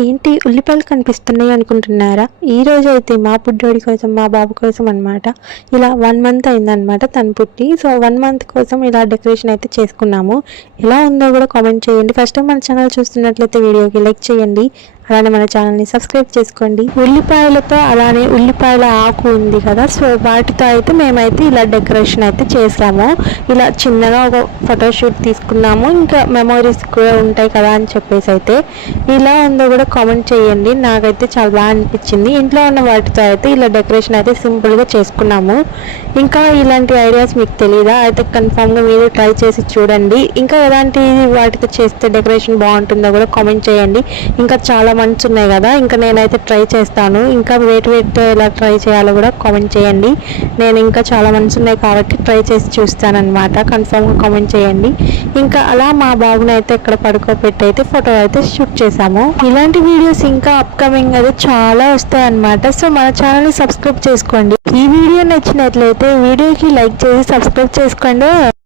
ఏంటి ఉల్లిపాయలు కనిపిస్తున్నాయి అనుకుంటున్నారా? ఈ రోజు అయితే మా బుడ్డోడి కోసం, మా బాబు కోసం అనమాట. ఇలా 1 మంత్ అయిందనమాట తను పుట్టి. సో 1 మంత్ కోసం ఇలా డెకరేషన్ అయితే చేసుకున్నాము. ఎలా ఉందో కూడా కామెంట్ చేయండి. ఫస్ట్ టైం మన ఛానల్ చూస్తున్నట్లయితే వీడియోకి లైక్ చేయండి. అలానే మన ఛానల్ని సబ్స్క్రైబ్ చేసుకోండి. ఉల్లిపాయలతో అలానే ఉల్లిపాయల ఆకు ఉంది కదా, సో వాటితో అయితే మేమైతే ఇలా డెకరేషన్ అయితే చేసాము. ఇలా చిన్నగా ఒక ఫోటోషూట్ తీసుకున్నాము. ఇంకా మెమోరీస్ కూడా ఉంటాయి కదా అని చెప్పేసి అయితే ఇలా ఉందో కూడా కామెంట్ చేయండి. నాకైతే చాలా బాగా అనిపించింది. ఇంట్లో ఉన్న వాటితో అయితే ఇలా డెకరేషన్ అయితే సింపుల్గా చేసుకున్నాము. ఇంకా ఇలాంటి ఐడియాస్ మీకు తెలియదా? అయితే కన్ఫామ్గా మీరు ట్రై చేసి చూడండి. ఇంకా ఎలాంటి వాటితో చేస్తే డెకరేషన్ బాగుంటుందో కూడా కామెంట్ చేయండి. ఇంకా చాలా మంత్స్ ఉన్నాయి కదా, ఇంకా నేనైతే ట్రై చేస్తాను. ఇంకా వేటితో ఎలా ట్రై చేయాలో కూడా కామెంట్ చేయండి. నేను ఇంకా చాలా మంత్స్ ఉన్నాయి కాబట్టి ట్రై చేసి చూస్తానన్నమాట. కన్ఫామ్గా కామెంట్ చేయండి. ఇంకా అలా మా బాబుని అయితే ఇక్కడ పడుకోబెట్టి అయితే ఫోటో అయితే షూట్ చేసాము. ఇలాంటి వీడియోస్ ఇంకా అప్కమింగ్ అయితే చాలా వస్తాయి అన్నమాట. సో మన ఛానల్ని సబ్స్క్రైబ్ చేసుకోండి. ఈ వీడియో నచ్చినట్లయితే వీడియోకి లైక్ చేసి సబ్స్క్రైబ్ చేసుకోండి.